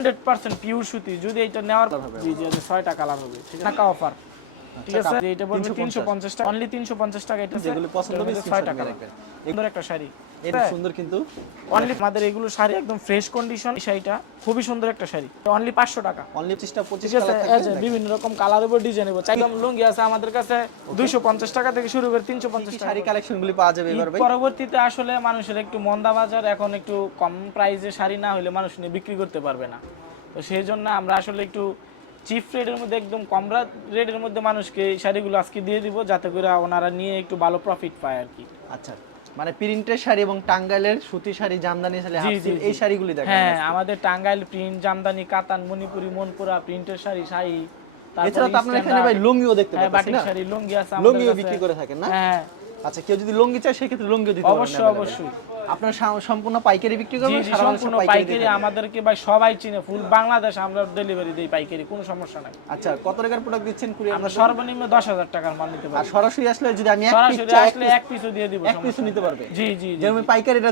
Hundred percent pure সুতি যদি এটা নেওয়ার জি জি এটা টাকা লাভ হবে। ঠিক আছে। টাকা অফার ঠিক আছে? টাকা- এটা 350 তিনশো পঞ্চাশ। টাকা অনলি তিনশো পঞ্চাশ টাকা এটা যেগুলো পছন্দ হবে ছয় টাকা রাখবেন। সুন্দর একটা শাড়ি। এটা হ্যাঁ। সুন্দর কিন্তু। অনলি আমাদের এগুলো শাড়ি একদম ফ্রেশ কন্ডিশন শাড়িটা। খুবই সুন্দর একটা শাড়ি। অনলি পাঁচশো টাকা। অনলি পঁচিশটা পঁচিশ বিভিন্ন রকম কালার উপর ডিজাইন চাইলে লুঙ্গি আছে আমাদের কাছে দুইশো পঞ্চাশ টাকা থেকে শুরু করে তিনশো পঞ্চাশ শাড়ি পাওয়া যাবে এবার পরবর্তীতে আসলে মানুষের একটু মন্দা বাজার এখন একটু কম প্রাইসে শাড়ি না হলে মানুষ নিয়ে বিক্রি করতে পারবে না। তো সেই জন্য আমরা আসলে একটু চিপ রেটের মধ্যে একদম কম রেটের মধ্যে মানুষকে এই শাড়িগুলো আজকে দিয়ে দিব যাতে করে ওনারা নিয়ে একটু ভালো প্রফিট পায় আর কি। আচ্ছা। মানে প্রিন্টের শাড়ি এবং টাঙ্গাইলের সুতি শাড়ি জামদানি শাড়ি এই শাড়িগুলি দেখেন হ্যাঁ আমাদের টাঙ্গাইল প্রিন্ট জামদানি কাতান মণিপুরি মনপুরা প্রিন্টের শাড়ি শাড়ি এছাড়া তো আপনার এখানে ভাই লুঙ্গিও দেখতে হ্যাঁ পাচ্ছেন বাটিক শাড়ি লুঙ্গি আছে লুঙ্গিও বিক্রি করে থাকেন না? হ্যাঁ। আচ্ছা কেউ যদি লুঙ্গি চায় সেক্ষেত্রে লুঙ্গিও দিতে অবশ্যই অবশ্যই। আপনার সম্পূর্ণ পাইকারি বিক্রি করবেন সারা সম্পূর্ণ পাইকারি। আমাদেরকে ভাই সবাই চিনে ফুল বাংলাদেশ আমরা ডেলিভারি দিই পাইকারি কোনো সমস্যা নাই। আচ্ছা কত টাকার প্রোডাক্ট দিচ্ছেন কুরিয়ার আমরা সর্বনিম্ন দশ হাজার টাকার মাল নিতে পারি আর সরাসরি আসলে যদি আমি এক পিস চাই আসলে এক পিসও দিয়ে দিব এক পিসও নিতে পারবে। জি জি যেমন পাইকারিটা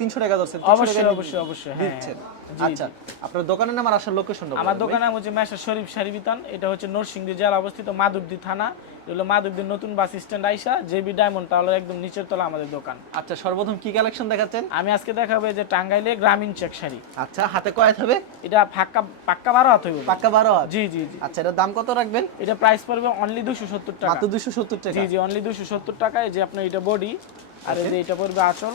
তিনশো টাকা ধরছেন অবশ্যই, অবশ্যই, অবশ্যই, হ্যাঁ। দিচ্ছেন। আচ্ছা আপনার দোকানের নাম আর আসার আমার দোকান নাম হচ্ছে মেশা শরীফ শাড়ি বিতান এটা হচ্ছে নরসিংদী জেলা অবস্থিত মাধবদী থানা। এটা হলো নতুন বাস স্ট্যান্ড আইসা জেবি ডায়মন্ড টাওয়ার একদম নিচের তলা আমাদের দোকান। আচ্ছা সর্বপ্রথম কি কালেকশন দেখাচ্ছেন? আমি আজকে দেখাবো যে টাঙ্গাইলে গ্রামীণ চেক শাড়ি। আচ্ছা হাতে কয়েত হবে? এটা ফাক্কা পাক্কা বারো হাত পাক্কা বারো হাত? জি জি জি। আচ্ছা এটার দাম কত রাখবেন? এটা প্রাইস পড়বে অনলি দুশো সত্তর টাকা। মাত্র দুশো সত্তর টাকা। জি জি অনলি দুশো সত্তর টাকায় যে আপনার এটা বডি আর এটা পড়বে আঁচল।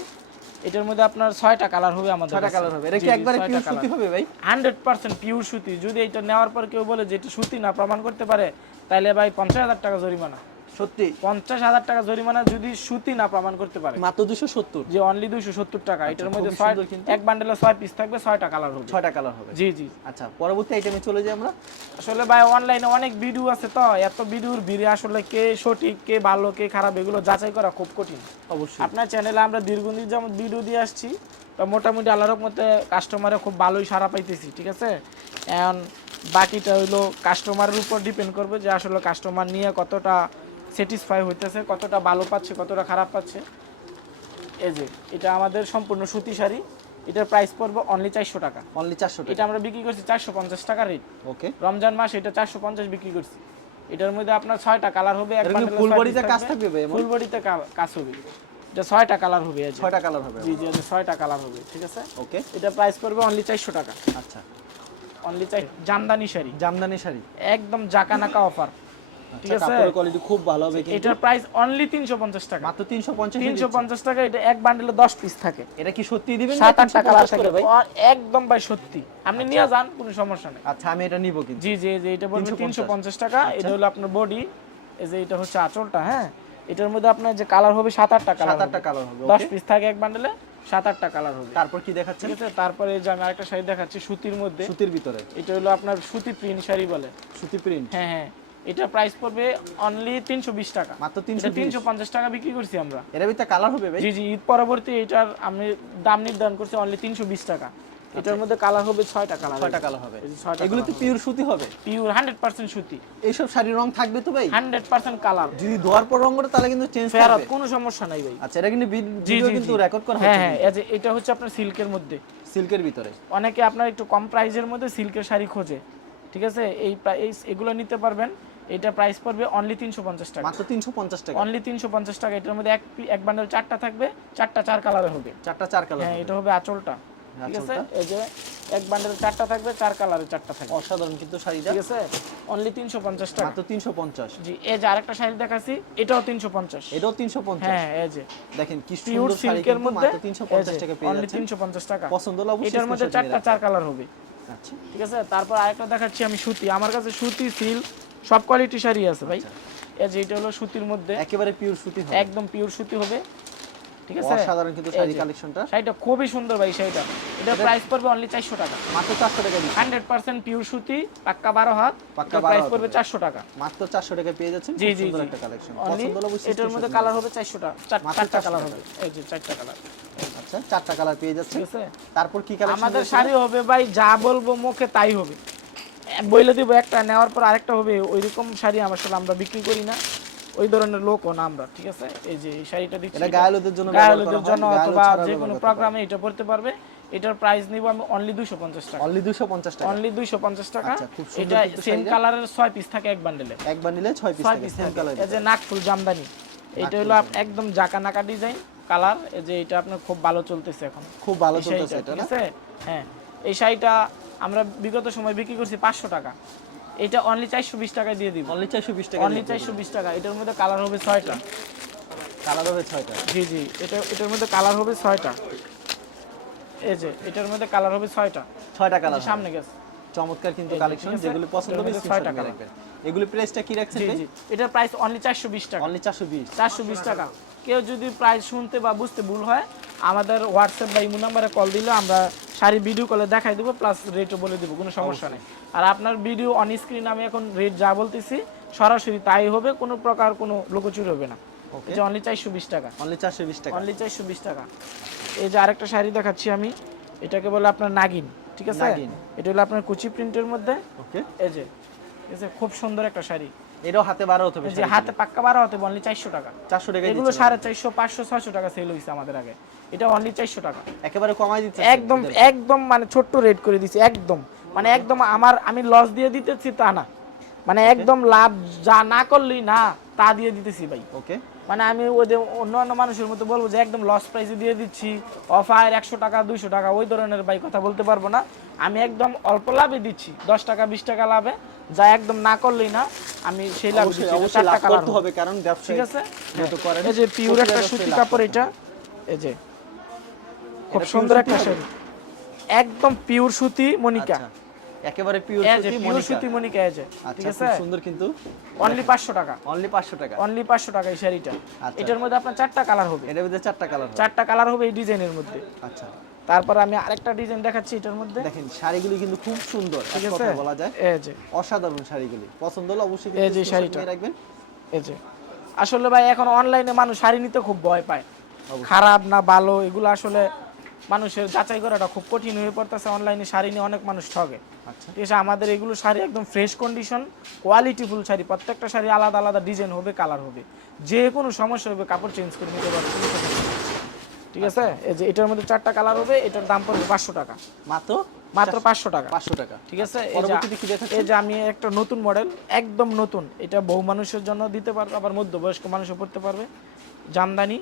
এটার মধ্যে আপনার ছয়টা কালার হবে আমাদের ছয়টা কালার হবে। এটা কি একবারে পিওর সুতি হবে ভাই? হান্ড্রেড পার্সেন্ট পিওর সুতি। যদি এটা নেওয়ার পর কেউ বলে যে এটা সুতি না প্রমাণ করতে পারে তাহলে ভাই পঞ্চাশ হাজার টাকা জরিমানা। সত্যি। পঞ্চাশ হাজার টাকা জরিমানা যদি সুতি না প্রমাণ করতে পারে। মাত্র দুশো সত্তর। যে অনলি দুশো সত্তর টাকা এটার মধ্যে। এক বান্ডেলে ছয় পিস থাকবে ছয়টা কালার হবে। ছয়টা কালার হবে। জি জি। আচ্ছা পরবর্তী আইটেমে চলে যাই আমরা। আসলে ভাই অনলাইনে অনেক ভিডিও আছে তো এত ভিডিওর ভিড়ে আসলে কে সঠিক কে ভালো কে খারাপ এগুলো যাচাই করা খুব কঠিন। অবশ্যই। আপনার চ্যানেলে আমরা দীর্ঘদিন যেমন ভিডিও দিয়ে আসছি তো মোটামুটি আল্লাহর মধ্যে কাস্টমারে খুব ভালোই সারা পাইতেছি ঠিক আছে? এখন বাকিটা হইল কাস্টমারের উপর ডিপেন্ড করবে যে আসলে কাস্টমার নিয়ে কতটা স্যাটিসফাই হইতেছে কতটা ভালো পাচ্ছে কতটা খারাপ পাচ্ছে। এই যে এটা আমাদের সম্পূর্ণ সুতি শাড়ি। এটার প্রাইস পড়বে অনলি চারশো টাকা। অনলি চারশো এটা আমরা বিক্রি করছি চারশো পঞ্চাশ টাকা রেট ওকে রমজান মাস এটা চারশো পঞ্চাশ বিক্রি করছি। এটার মধ্যে আপনার ছয়টা কালার হবে এক এটা কি bundle এ ফুল বডিতে কাজ থাকবে? ফুল বডিতে কাজ হবে। এটা ছয়টা কালার হবে ছয়টা কালার হবে। জি জি ছয়টা কালার হবে ঠিক আছে? ওকে এটা প্রাইস পড়বে অনলি চারশো টাকা। আচ্ছা। অনলি চাই জামদানি শাড়ি। জামদানি শাড়ি। একদম জাকানাকা অফার ঠিক আছে? কাপড়ের কোয়ালিটি খুব ভালো হবে কিন্তু। এটার প্রাইস অনলি তিনশো পঞ্চাশ টাকা। মাত্র তিনশো পঞ্চাশ তিনশো পঞ্চাশ টাকা এটা এক বান্ডেলে দশ পিস থাকে। এটা কি সত্যি দিবেন সাত আটটা কালার 350 থাকে? ভাই? একদম ভাই সত্যি। আপনি নিয়ে যান কোনো সমস্যা নেই। আচ্ছা আমি এটা নিব কিন্তু। জি জি জি এটা বলবে 350 টাকা। এটা হলো আপনার বডি এই যে এটা হচ্ছে আঁচলটা হ্যাঁ? এটার মধ্যে আপনার যে কালার হবে সাত আটটা কালার হবে। দশ ওকে পিস থাকে এক বান্ডেলে সাত আটটা কালার হবে। তারপর কি আছে? তারপরে যে আমি আরেকটা শাড়ি দেখাচ্ছি সুতির মধ্যে। সুতির ভিতরে। এটা হলো আপনার সুতি প্রিন্ট শাড়ি বলে। সুতি প্রিন্ট? হ্যাঁ হ্যাঁ। এটা প্রাইস পড়বে অনলি তিনশো বিশ টাকা। মাত্র তিনশো তিনশো পঞ্চাশ টাকা বিক্রি করছি আমরা। এর ভিতরে কালার হবে ভাই? জি জি ঈদ পরবর্তী এটার আমি দাম নির্ধারণ করছি অনলি তিনশো বিশ টাকা। এটার মধ্যে কালার হবে কালার কালার হবে। এগুলো তো পিওর সুতি হবে। পিওর হান্ড্রেড পার্সেন্ট সুতি। এইসব শাড়ির রং থাকবে তো ভাই? হান্ড্রেড পার্সেন্ট কালার যদি ধোয়ার পর রং করে তাহলে কিন্তু চেঞ্জ হবে কোনো সমস্যা নাই ভাই। আচ্ছা এটা কিন্তু ভিডিও কিন্তু রেকর্ড করা হ্যাঁ হচ্ছে হ্যাঁ এটা হচ্ছে আপনার সিল্কের মধ্যে। সিল্কের ভিতরে। অনেকে আপনার একটু কম প্রাইসের মধ্যে সিল্কের শাড়ি খোঁজে। ঠিক আছে? এই এগুলো নিতে পারবেন। এটা প্রাইস পড়বে অনলি তিনশো পঞ্চাশ টাকা। মাত্র তিনশো পঞ্চাশ টাকা। অনলি তিনশো পঞ্চাশ টাকা এটার মধ্যে এক এক বান্ডেল চারটা থাকবে চারটা চার কালারে হবে। চারটা চার কালার হ্যাঁ এটা হবে আঁচলটা। ঠিক আছে? এই যে এক বান্ডেল চারটা থাকবে চার কালারে চারটা থাকবে। অসাধারণ কিন্তু শাড়িটা। ঠিক আছে? অনলি তিনশো পঞ্চাশ টাকা। মাত্র তিনশো পঞ্চাশ। জি এই যে আরেকটা শাড়ি দেখাচ্ছি এটাও তিনশো পঞ্চাশ। এটাও তিনশো পঞ্চাশ। হ্যাঁ এই যে। দেখেন কি সুন্দর শাড়ি কিন্তু মধ্যে মাত্র তিনশো পঞ্চাশ টাকা পেয়ে অনলি যাচ্ছেন। তিনশো পঞ্চাশ টাকা। পছন্দ হলে অবশ্যই এটার মধ্যে চারটা চার কালার হবে। আচ্ছা। ঠিক আছে? তারপর আরেকটা দেখাচ্ছি আমি সুতি। আমার কাছে সুতি সিল্ক সব কোয়ালিটি শাড়ি আছে ভাই। আচ্ছা। এই যে এটা হলো সুতির মধ্যে। একেবারে পিওর সুতি হবে। একদম পিওর সুতি হবে। ঠিক আছে? অসাধারণ কিন্তু শাড়ি কালেকশনটা শাড়িটা খুবই সুন্দর ভাই শাড়িটা। এটা প্রাইস পড়বে অনলি চারশো টাকা। মাত্র চারশো টাকা দিচ্ছি। হান্ড্রেড পার্সেন্ট পিওর সুতি পাক্কা বারো হাত। পাক্কা প্রাইস পড়বে হাত চারশো টাকা। মাত্র চারশো টাকা পেয়ে যাচ্ছেন। জি জি সুন্দর একটা কালেকশন পছন্দ হলে এটার মধ্যে কালার হবে চারশো টাকা। মাত্র চারটা 400 কালার। হবে। এই যে চারটা কালার। আচ্ছা চারটা কালার পেয়ে যাচ্ছেন। তারপর কি কালেকশন আমাদের শাড়ি হবে ভাই যা বলব মুখে তাই হবে। বইলে দিব একটা নেওয়ার পর আরেকটা হবে ওইরকম শাড়ি আমার সাথে আমরা বিক্রি করি না। ওই ধরনের লোকও না আমরা ঠিক আছে? এই যে এই শাড়িটা দিচ্ছি। এটা গায়ালুদের জন্য গায়ে ব্যবহার হলুদের করা জন্য অথবা যে কোনো প্রোগ্রামে এটা পড়তে পারবে। এটার প্রাইস নিব আমি অনলি দুশো পঞ্চাশ টাকা। অনলি 250 টাকা। অনলি দুইশো পঞ্চাশ টাকা। আচ্ছা, এটা সেম কালারের ছয় পিস থাকে এক বান্ডেলে একবার নিলে 6 পিস থাকে সেম কালার এই যে নাকফুল জামদানি এটা হলো একদম জাকা নাকা ডিজাইন কালার এই যে এটা আপনার খুব ভালো চলতেছে এখন। খুব ভালো চলতেছে এটা ঠিক আছে? হ্যাঁ। এই শাড়িটা আমরা বিগত সময় বিক্রি করছি পাঁচশো টাকা। এটা অনলি চারশো বিশ টাকায় দিয়ে দিব। অনলি 420 টাকা অনলি চারশো বিশ টাকা। এটার মধ্যে কালার হবে ছয়টা। কালার হবে ছয়টা। জি জি। এটা এটার মধ্যে কালার হবে ছয়টা। এই যে এটার মধ্যে কালার হবে ছয়টা। ছয়টা কালার সামনে গেছে। চমৎকার কিন্তু কালেকশন যেগুলো পছন্দ হবে স্ক্রিনশট নিয়ে রাখবেন এগুলি প্রাইসটা কি রাখছেন জি এটার প্রাইস অনলি চারশো বিশ টাকা। অনলি 420 চারশো বিশ টাকা। কেউ যদি প্রাইস শুনতে বা বুঝতে ভুল হয় আমাদের হোয়াটসঅ্যাপ বা ইমো নাম্বারে কল দিলে আমরা শাড়ি ভিডিও কলে দেখাই দেবো প্লাস রেটও বলে দেবো কোনো সমস্যা নেই। আর আপনার ভিডিও অন স্ক্রিন আমি এখন রেট যা বলতেছি সরাসরি তাই হবে কোনো প্রকার কোনো লোকচুরি হবে না। এটা অনলি চারশো বিশ টাকা। অনলি 420 টাকা। অনলি চারশো বিশ টাকা। এই যে আরেকটা শাড়ি দেখাচ্ছি আমি এটাকে বলে আপনার নাগিন। ঠিক আছে? এটা হলো আপনার কুচি প্রিন্টের মধ্যে। ওকে। এই যে এই যে খুব সুন্দর একটা শাড়ি। এটাও হাতে বারো হতে হবে হাতে পাক্কা বারো হতে অনলি চারশো টাকা। 400 টাকা এগুলো সাড়ে চারশো পাঁচশো ছয়শো টাকা সেল হয়েছে আমাদের আগে। এটা অনলি চারশো টাকা। একেবারে কমাই দিচ্ছে একদম একদম মানে ছোট্ট রেট করে দিছি একদম। মানে একদম আমার আমি লস দিয়ে দিতেছি তা না। মানে একদম লাভ যা না করলেই না তা দিয়ে দিতেছি ভাই। ওকে। মানে আমি ওই যে অন্যান্য মানুষের মতো বলব যে একদম লস প্রাইসে দিয়ে দিচ্ছি অফার একশো টাকা দুইশো টাকা ওই ধরনের ভাই কথা বলতে পারব না। আমি একদম অল্প লাভে দিচ্ছি দশ টাকা বিশ টাকা লাভে যা একদম না করলেই না আমি সেই লাভে দিচ্ছি। লাভ করতে হবে। কারণ ঠিক আছে? যেহেতু এই যে পিওর একটা সুতি কাপড় এটা এই যে খুব সুন্দর একটা শাড়ি। একদম পিওর সুতি মনিকা। আচ্ছা, একেবারে পিওর সুতি পিওর সুতি মনিকা ঠিক আচ্ছা আছে? সুন্দর কিন্তু। অনলি পাঁচশো টাকা। অনলি 500 টাকা। অনলি পাঁচশো টাকা এই শাড়িটা। আচ্ছা। এটার মধ্যে আপনার চারটা কালার হবে। এটার মধ্যে চারটা কালার হবে। চারটা কালার হবে এই ডিজাইনের মধ্যে। আচ্ছা। তারপর আমি আরেকটা ডিজাইন দেখাচ্ছি এটার মধ্যে। দেখেন শাড়িগুলি কিন্তু খুব সুন্দর ঠিক আছে? বলা যায়। এই যে। অসাধারণ শাড়িগুলি। পছন্দ হলে অবশ্যই এই যে শাড়িটা। রাখবেন। এই যে। আসলে ভাই এখন অনলাইনে মানুষ শাড়ি নিতে খুব ভয় পায়। খারাপ না ভালো এগুলো আসলে মানুষের যাচাই করাটা খুব কঠিন হয়ে পড়তেছে। অনলাইনে শাড়ি নিয়ে অনেক মানুষ ঠগে। আচ্ছা। ঠিক আছে আমাদের এগুলো শাড়ি একদম ফ্রেশ কন্ডিশন কোয়ালিটিফুল শাড়ি। প্রত্যেকটা শাড়ি আলাদা আলাদা ডিজাইন হবে কালার হবে। যে কোনো সমস্যা হবে কাপড় চেঞ্জ করে নিতে পারবে। ঠিক আছে? এই যে এটার মধ্যে চারটা কালার হবে এটার দাম পড়বে পাঁচশো টাকা। মাত্র? মাত্র পাঁচশো টাকা। 500 টাকা। ঠিক আছে? এই যে- পরবর্তীতে এই যে আমি একটা নতুন মডেল একদম নতুন। এটা বহু মানুষের জন্য দিতে পারবে আবার মধ্যবয়স্ক মানুষও পড়তে পারবে। জামদানি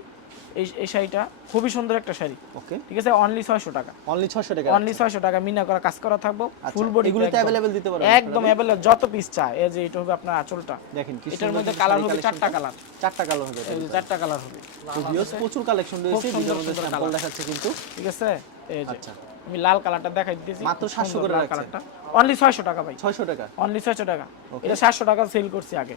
এই এই শাড়িটা খুবই সুন্দর একটা শাড়ি। ওকে ঠিক আছে? অনলি ছয়শো টাকা। অনলি 600 টাকা অনলি ছয়শো টাকা মিনা করা কাজ করা থাকব। ফুল বডি available দিতে পারবেন একদম অ্যাভেলেবল যত পিস চায় এই যে এটা হবে আপনার আঁচলটা। দেখেন কি এটার মধ্যে কালার হবে চারটা কালার চারটা কালার হবে এই চারটা কালার হবে। তো ভিউয়ার্স প্রচুর কালেকশন রয়েছে ভিডিওর মধ্যে স্যাম্পল দেখাচ্ছে কিন্তু। ঠিক আছে? এই যে আচ্ছা। আমি লাল কালারটা দেখাই দিতেছি মাত্র 700 করে। কালারটা অনলি ছয়শো টাকা ভাই। 600 টাকা। অনলি ছয়শো টাকা। এটা সাতশো টাকা সেল করছি আগে।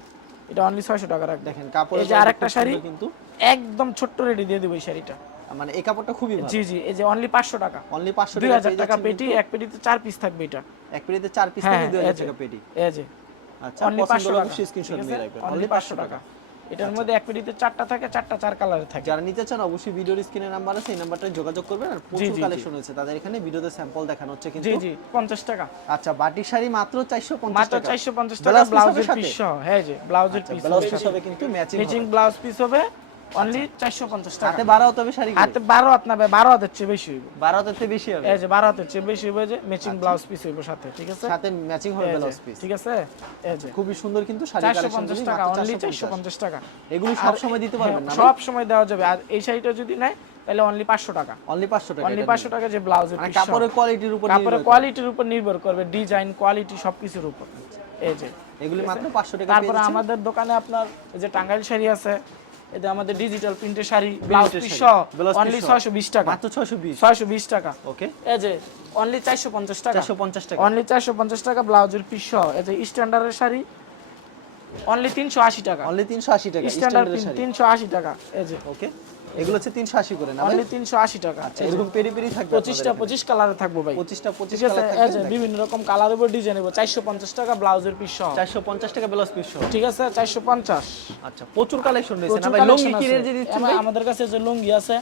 এটা অনলি ছয়শো টাকা রাখ দেখেন। কাপড় এই যে আরেকটা শাড়ি কিন্তু একদম ছোট্ট রেডি দিয়ে দেবো এই শাড়িটা। মানে এই কাপড়টা খুবই ভালো। জি জি এই যে অনলি পাঁচশো টাকা। অনলি 500 দুই টাকা পেটি এক পেটিতে চার পিস থাকবে এটা। এক পেটিতে 4 পিস থাকবে হ্যাঁ, 2000 টাকা পেটি। এই যে। আচ্ছা অনলি পছন্দ পাঁচশো হলে টাকা। স্ক্রিনশট নিয়ে রাখবেন। অনলি অনলি পাঁচশো টাকা। এটার মধ্যে এক পেটিতে চারটা থাকে চারটা চার কালারে থাকে। যারা নিতে চান অবশ্যই ভিডিওর স্ক্রিনে নাম্বার আছে এই নাম্বারটা যোগাযোগ করবেন আর প্রচুর। কালেকশন হয়েছে তাদের এখানে ভিডিওতে স্যাম্পল দেখানো হচ্ছে কিন্তু। জি জি 50 টাকা। আচ্ছা বাটি শাড়ি মাত্র 450 টাকা। মাত্র 450 টাকা ব্লাউজের পিস হ্যাঁ জি ব্লাউজের পিস ব্লাউজ পিস হবে। কিন্তু ম্যাচিং ম্যাচিং ব্লাউজ পিস হবে। অনলি চারশো পঞ্চাশ টাকা। হাতে বাড়াও তবে শাড়ি হাতে বারো হাত না ভাই, বারো হাতের চেয়ে বেশি হইব। বাড়াতে তো বেশি হবে? এই যে বারো হাতের চেয়ে বেশি হইব যে ম্যাচিং ব্লাউজ পিস হইব সাথে ঠিক আছে? সাথে ম্যাচিং হবে ব্লাউজ পিস ঠিক আছে? এই যে। খুবই সুন্দর কিন্তু শাড়ি চারশো কালেকশন পঞ্চাশ টাকা অনলি চারশো পঞ্চাশ। টাকা। এগুলো সব সময় দিতে পারবেন না সব সময় দেওয়া যাবে। আর এই শাড়িটা যদি নেয় তাহলে অনলি পাঁচশো টাকা। অনলি 500 টাকা অনলি এটা পাঁচশো টাকা যে মানে কাপড়ের কোয়ালিটির উপর কাপড়ের। কোয়ালিটির উপর নির্ভর করবে ডিজাইন কোয়ালিটি সবকিছুর উপর। এই যে। এগুলি মাত্র 500 টাকা তারপরে। আমাদের দোকানে আপনার যে টাঙ্গাইল শাড়ি আছে এটা আমাদের ডিজিটাল প্রিন্টের শাড়ি ব্লাউজ পিস সহ অনলি সহ। ছয়শো বিশ টাকা। মাত্র 620 ছয়শো বিশ টাকা। ওকে এই যে অনলি চারশো পঞ্চাশ টাকা। 450 টাকা। অনলি চারশো পঞ্চাশ টাকা ব্লাউজের পিস সহ। এই যে স্ট্যান্ডার্ডের শাড়ি অনলি তিনশো আশি টাকা। অনলি 380 টাকা স্ট্যান্ডার্ড স্ট্যান্ডার্ড শাড়ি। তিনশো আশি টাকা। এই যে ওকে এগুলো হচ্ছে 380 করে না অনলি তিনশো আশি টাকা। আচ্ছা এরকম পেরি পেরি থাকবে পঁচিশটা পঁচিশ কালারে থাকব ভাই। 25টা 25 ঠিক আছে কালার থাকবে বিভিন্ন রকম কালার উপর ডিজাইন হবে চারশো পঞ্চাশ টাকা ব্লাউজের পিস সহ। 450 টাকা ব্লাউজ পিস সহ। ঠিক আছে চারশো পঞ্চাশ। আচ্ছা প্রচুর কালেকশন রয়েছে না ভাই? লুঙ্গি কিনে যে দিচ্ছেন ভাই? আমাদের কাছে যে লুঙ্গি আছে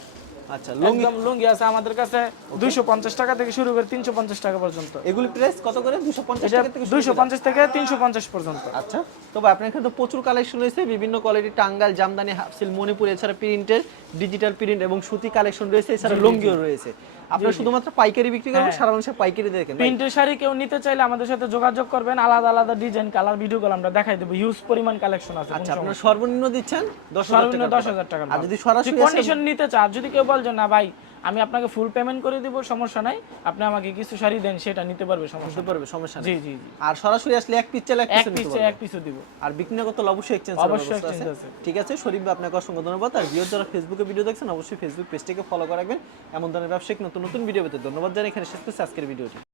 আচ্ছা লুঙ্গি একদম লুঙ্গি আছে আমাদের কাছে দুইশো পঞ্চাশ টাকা থেকে শুরু করে তিনশো পঞ্চাশ টাকা পর্যন্ত। এগুলি প্রাইস কত করে? 250 এটা টাকা থেকে শুরু দুইশো করে? পঞ্চাশ থেকে তিনশো পঞ্চাশ পর্যন্ত। আচ্ছা তবে আপনার এখানে তো প্রচুর কালেকশন রয়েছে বিভিন্ন কোয়ালিটি টাঙ্গাল জামদানি হাফসিল মণিপুর এছাড়া প্রিন্টের ডিজিটাল প্রিন্ট এবং সুতি কালেকশন রয়েছে এছাড়া লুঙ্গিও রয়েছে। আপনারা শুধুমাত্র পাইকারি বিক্রি করবেন হ্যাঁ। সারা মানুষের পাইকারি দেখেন। প্রিন্টের শাড়ি কেউ নিতে চাইলে আমাদের সাথে যোগাযোগ করবেন আলাদা আলাদা ডিজাইন কালার ভিডিও কল আমরা দেখাই দেবো। হিউজ পরিমাণ কালেকশন আছে আচ্ছা আপনারা সর্বনিম্ন দিচ্ছেন দশ সর্বনিম্ন দশ হাজার টাকা আর যদি সরাসরি কন্ডিশন নিতে চান যদি কেউ বলছেন না ভাই আমি আপনাকে ফুল পেমেন্ট করে দিব সমস্যা নাই। আপনি আমাকে কিছু শাড়ি দেন সেটা নিতে পারবে সমস্যা পারবে সমস্যা জি জি জি। আর সরাসরি আসলে এক পিস চাইলে এক পিস এক পিসও দিব। আর বিক্রি করতে অবশ্যই এক্সচেঞ্জ অবশ্যই এক্সচেঞ্জ আছে। ঠিক আছে শরীফ আপনাকে অসংখ্য ধন্যবাদ। আর ভিডিও যারা ফেসবুকে ভিডিও দেখছেন অবশ্যই ফেসবুক পেজটিকে ফলো করে রাখবেন। এমন ধরনের ব্যবসায়িক নতুন নতুন ভিডিও পেতে ধন্যবাদ জানাই। এখানে শেষ করছি আজকের ভিডিওটি